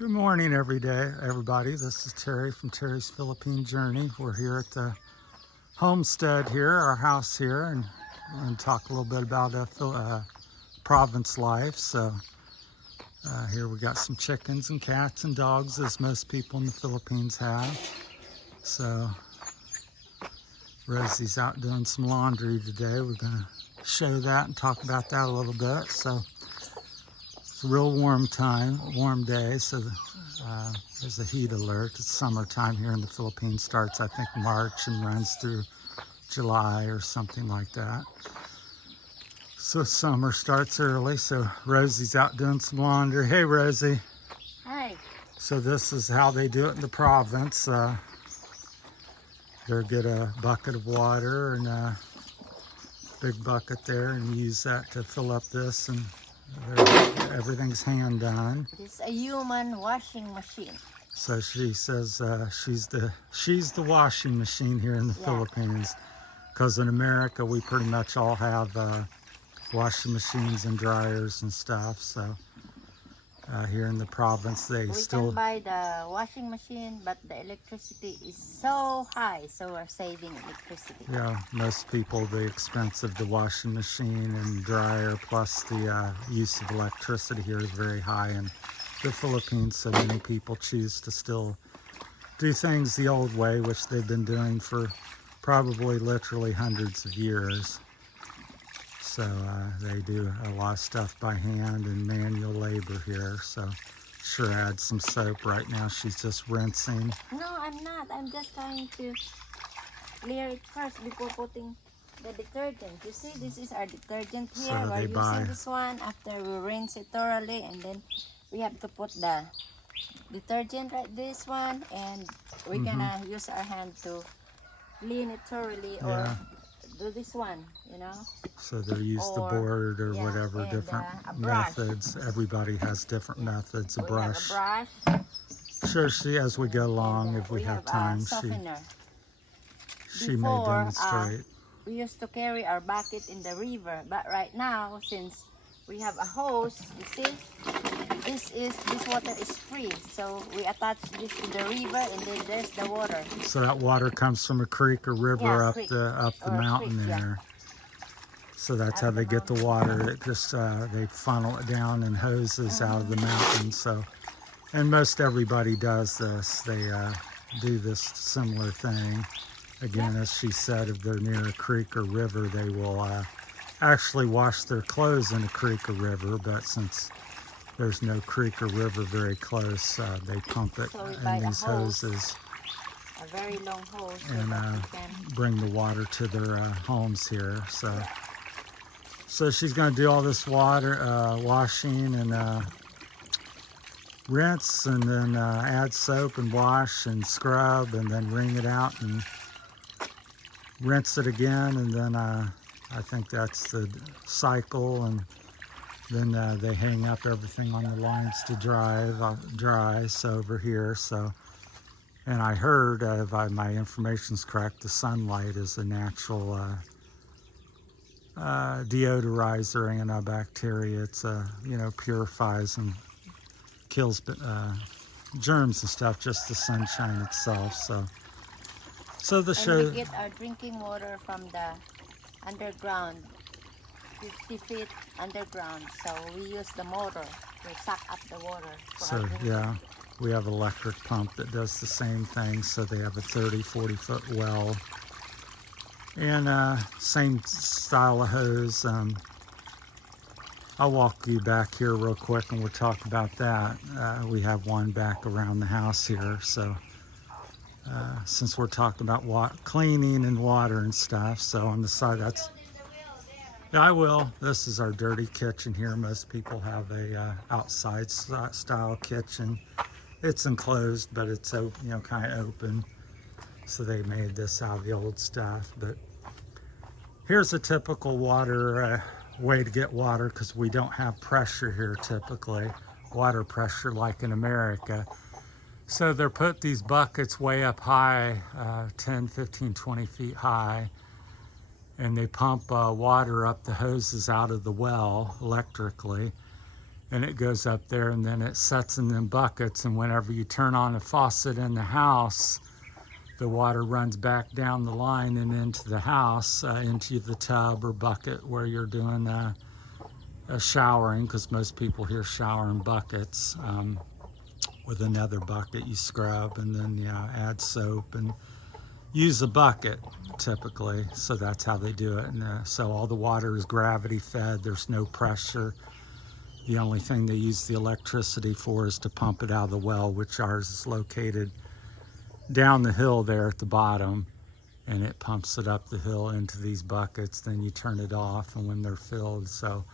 Good morning, everybody. This is Terry from Terry's Philippine Journey. We're here at the Homestead here, our house here, and we're going to talk a little bit about province life. So here we got some chickens and cats and dogs, as most people in the Philippines have. So Rosie's out doing some laundry today. We're going to show that and talk about that a little bit. So it's a real warm day, so there's a heat alert. It's summertime here in the Philippines. Starts, I think, March and runs through July or something like that. So summer starts early, so Rosie's out doing some laundry. Hey, Rosie. Hi. So this is how they do it in the province. They'll get a bucket of water and a big bucket there and use that to fill up this, and everything's hand done. It's a human washing machine. So she says she's the washing machine here in the Philippines, because in America we pretty much all have washing machines and dryers and stuff. So here in the province we can buy the washing machine, but the electricity is so high, so we're saving electricity. Yeah, most people, the expense of the washing machine and dryer plus the use of electricity here is very high in the Philippines, so many people choose to still do things the old way, which they've been doing for probably literally hundreds of years. So they do a lot of stuff by hand and manual labor here. So sure add some soap right now. She's just rinsing. No, I'm not. I'm just trying to clear it first before putting the detergent. You see, this is our detergent here. So we're using this one after we rinse it thoroughly, and then we have to put the detergent right this one, and we're gonna use our hand to clean it thoroughly, or do this one, you know. So they use the board or whatever, different methods. Everybody has different methods. A brush. Have a brush. Sure, as we go along, if we have time, she may demonstrate. We used to carry our bucket in the river, but right now, since we have a hose, you see, this water is free, so we attach this to the river, and then there's the water. So that water comes from a creek or river up the mountain there. So that's how they get the water. It just they funnel it down in hoses out of the mountain. So, and most everybody does this. They do this similar thing. Again, as she said, if they're near a creek or river, they will actually wash their clothes in a creek or river. But since there's no creek or river very close, they pump it in these hoses. A very long hose. And bring the water to their homes here. So she's going to do all this water washing and rinse, and then add soap and wash and scrub, and then wring it out and rinse it again, and then I think that's the cycle, and then they hang up everything on the lines to dry. So over here, and I heard, if my information's correct, the sunlight is a natural deodorizer, antibacteria. It's purifies and kills germs and stuff, just the sunshine itself. So the show. We get our drinking water from the underground, 50 feet underground. So we use the motor to suck up the water. So we have an electric pump that does the same thing. So they have a 30-40 foot well, and same style of hose. I'll walk you back here real quick and we'll talk about that. We have one back around the house here. So since we're talking about cleaning and water and stuff, so on the side, I will. This is our dirty kitchen here. Most people have a outside style kitchen. It's enclosed, but it's kind of open. So they made this out of the old stuff. But here's a typical water way to get water, because we don't have pressure here typically, water pressure like in America. So they're put these buckets way up high, 10, 15, 20 feet high, and they pump water up the hoses out of the well electrically, and it goes up there, and then it sets in them buckets, and whenever you turn on a faucet in the house, the water runs back down the line and into the house, into the tub or bucket where you're doing showering, because most people here shower in buckets. With another bucket you scrub, and then add soap and use a bucket typically. So that's how they do it. And so all the water is gravity fed. There's no pressure. The only thing they use the electricity for is to pump it out of the well, which ours is located down the hill there at the bottom, and it pumps it up the hill into these buckets. Then you turn it off, and when they're filled. So,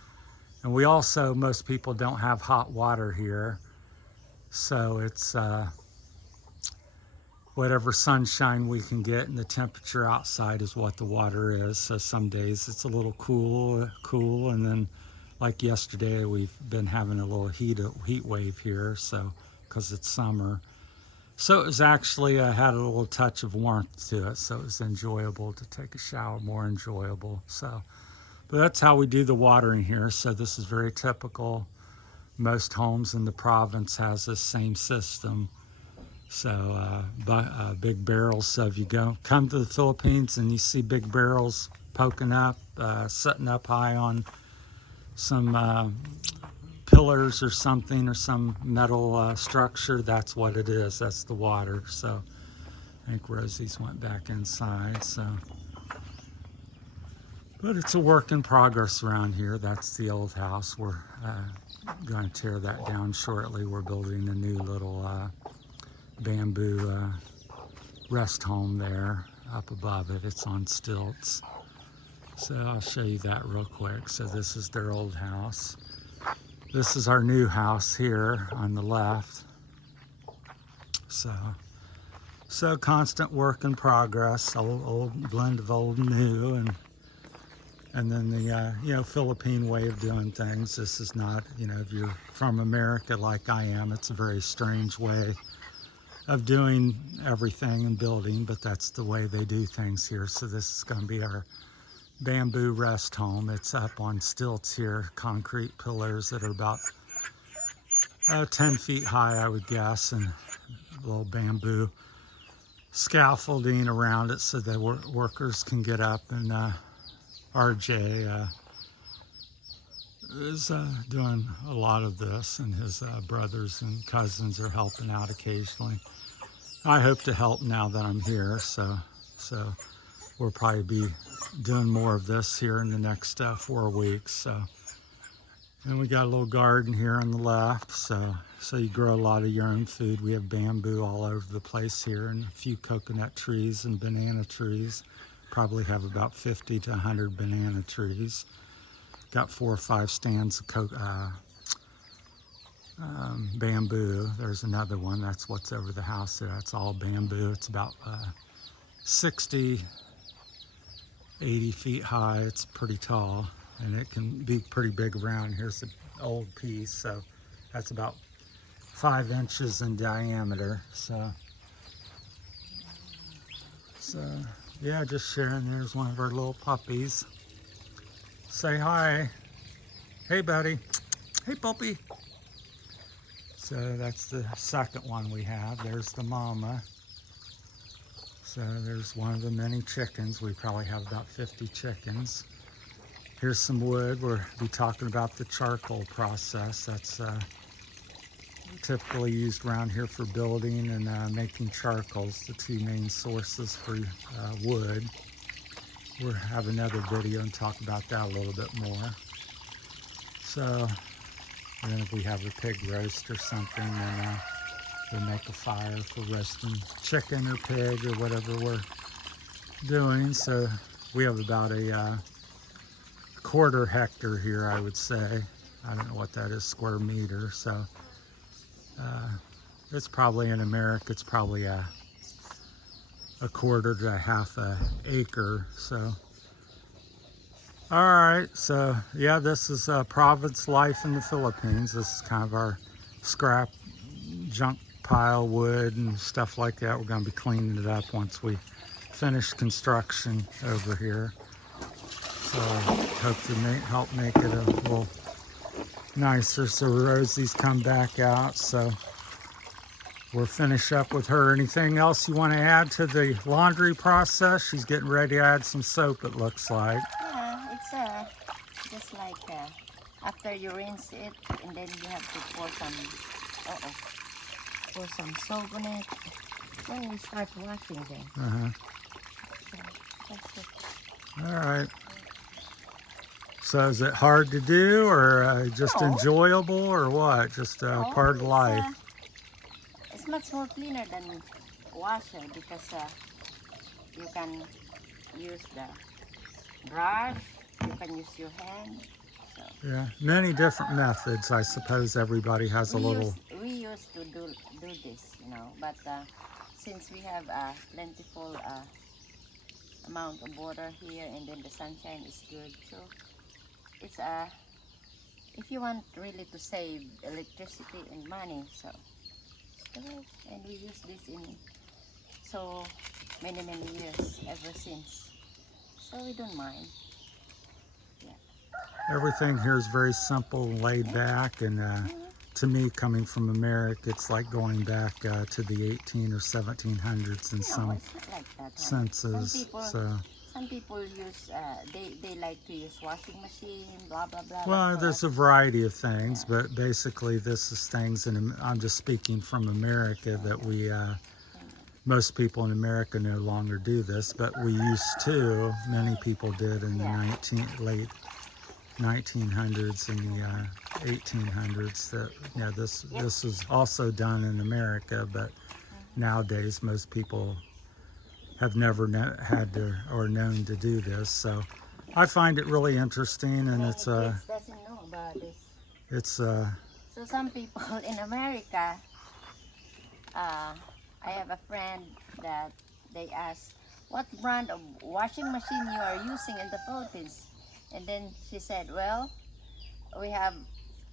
and we also, most people don't have hot water here, so it's whatever sunshine we can get, and the temperature outside is what the water is. So some days it's a little cool, and then like yesterday we've been having a little heat wave here, so because it's summer. So it was actually had a little touch of warmth to it, so it was enjoyable to take a shower, more enjoyable. So, but that's how we do the watering here. So this is very typical. Most homes in the province has this same system. So big barrels. So if you come to the Philippines and you see big barrels poking up, setting up high on some pillars or something, or some metal structure, that's what it is. That's the water. So I think Rosie's went back inside. So, but it's a work in progress around here. That's the old house. We're going to tear that down shortly. We're building a new little bamboo rest home there up above it. It's on stilts. So I'll show you that real quick. So this is their old house. This is our new house here on the left. So constant work in progress. Old blend of old and new, and then the Philippine way of doing things. This is not, if you're from America like I am, it's a very strange way of doing everything and building, but that's the way they do things here. So this is going to be our bamboo rest home. It's up on stilts here, concrete pillars that are about 10 feet high, I would guess, and a little bamboo scaffolding around it so that workers can get up. And RJ is doing a lot of this, and his brothers and cousins are helping out occasionally. I hope to help now that I'm here, so we'll probably be doing more of this here in the next 4 weeks. So, and we got a little garden here on the left, so you grow a lot of your own food. We have bamboo all over the place here, and a few coconut trees and banana trees. Probably have about 50 to 100 banana trees. Got 4 or 5 stands of bamboo. There's another one. That's what's over the house there. That's all bamboo. It's about 60, 80 feet high. It's pretty tall, and it can be pretty big around. Here's the old piece. So that's about 5 inches in diameter. So yeah, just sharing. There's one of our little puppies. Say hi. Hey, buddy. Hey, puppy. So that's the second one we have. There's the mama. So there's one of the many chickens. We probably have about 50 chickens. Here's some wood. We'll be talking about the charcoal process. That's typically used around here for building and making charcoals, the 2 main sources for wood. We'll have another video and talk about that a little bit more. So, and then if we have a pig roast or something, then we'll make a fire for roasting chicken or pig or whatever we're doing. So we have about a quarter hectare here, I would say. I don't know what that is, square meter. So it's probably, in America, it's probably a quarter to a half a acre. So all right, so yeah, this is province life in the Philippines. This is kind of our scrap junk pile, wood and stuff like that. We're going to be cleaning it up once we finish construction over here. So hope to help make it a little nicer. So Rosie's come back out, so we'll finish up with her. Anything else you want to add to the laundry process? She's getting ready to add some soap, it looks like. Yeah, it's just like after you rinse it, and then you have to pour some soap on it. Then we start washing them. Uh-huh. So that's it. All right. So is it hard to do, or just No. enjoyable, or what? Just No, part of life? It's much more cleaner than washer because you can use the brush, you can use your hand. So Yeah, many different methods. I suppose everybody has a little. we used to do this, but since we have a plentiful amount of water here, and then the sunshine is good, so it's if you want really to save electricity and money, so and we use this in so many years ever since, so we don't mind. Everything here is very simple and laid back, and to me, coming from America, it's like going back to the 18 or 1700s in some It's not like that, huh? senses. Some people use they like to use washing machine, blah blah blah. Well, like there's a variety of things, but basically this is things, and I'm just speaking from America, that we, most people in America no longer do this, but we used to, many people did in the late 1900s and the 1800s. That this is also done in America, but nowadays most people have never had to or known to do this. So I find it really interesting, and it's kids doesn't know about this. So some people in America, I have a friend that they ask what brand of washing machine you are using in the Philippines, and then she said, well, we have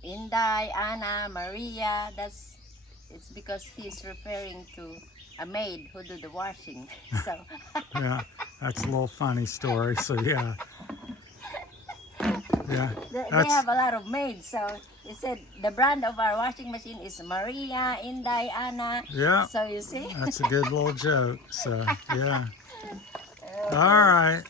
Inday, Anna, Maria. It's because he's referring to a maid who do the washing. So yeah, that's a little funny story. So yeah. they have a lot of maids. So they said the brand of our washing machine is Maria, Inday, Anna. Yeah. So you see. That's a good little joke. So yeah. All right.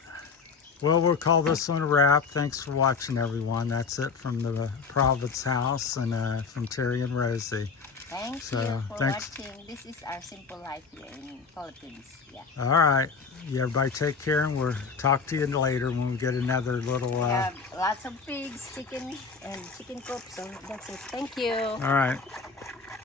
Well, we'll call this one a wrap. Thanks for watching, everyone. That's it from the Province House, and from Terry and Rosie. Thank you for watching. This is our simple life here in Philippines. Yeah. All right. You everybody take care, and we'll talk to you later when we get another little. We have lots of pigs, chicken, and chicken coop. So that's it. Thank you. All right.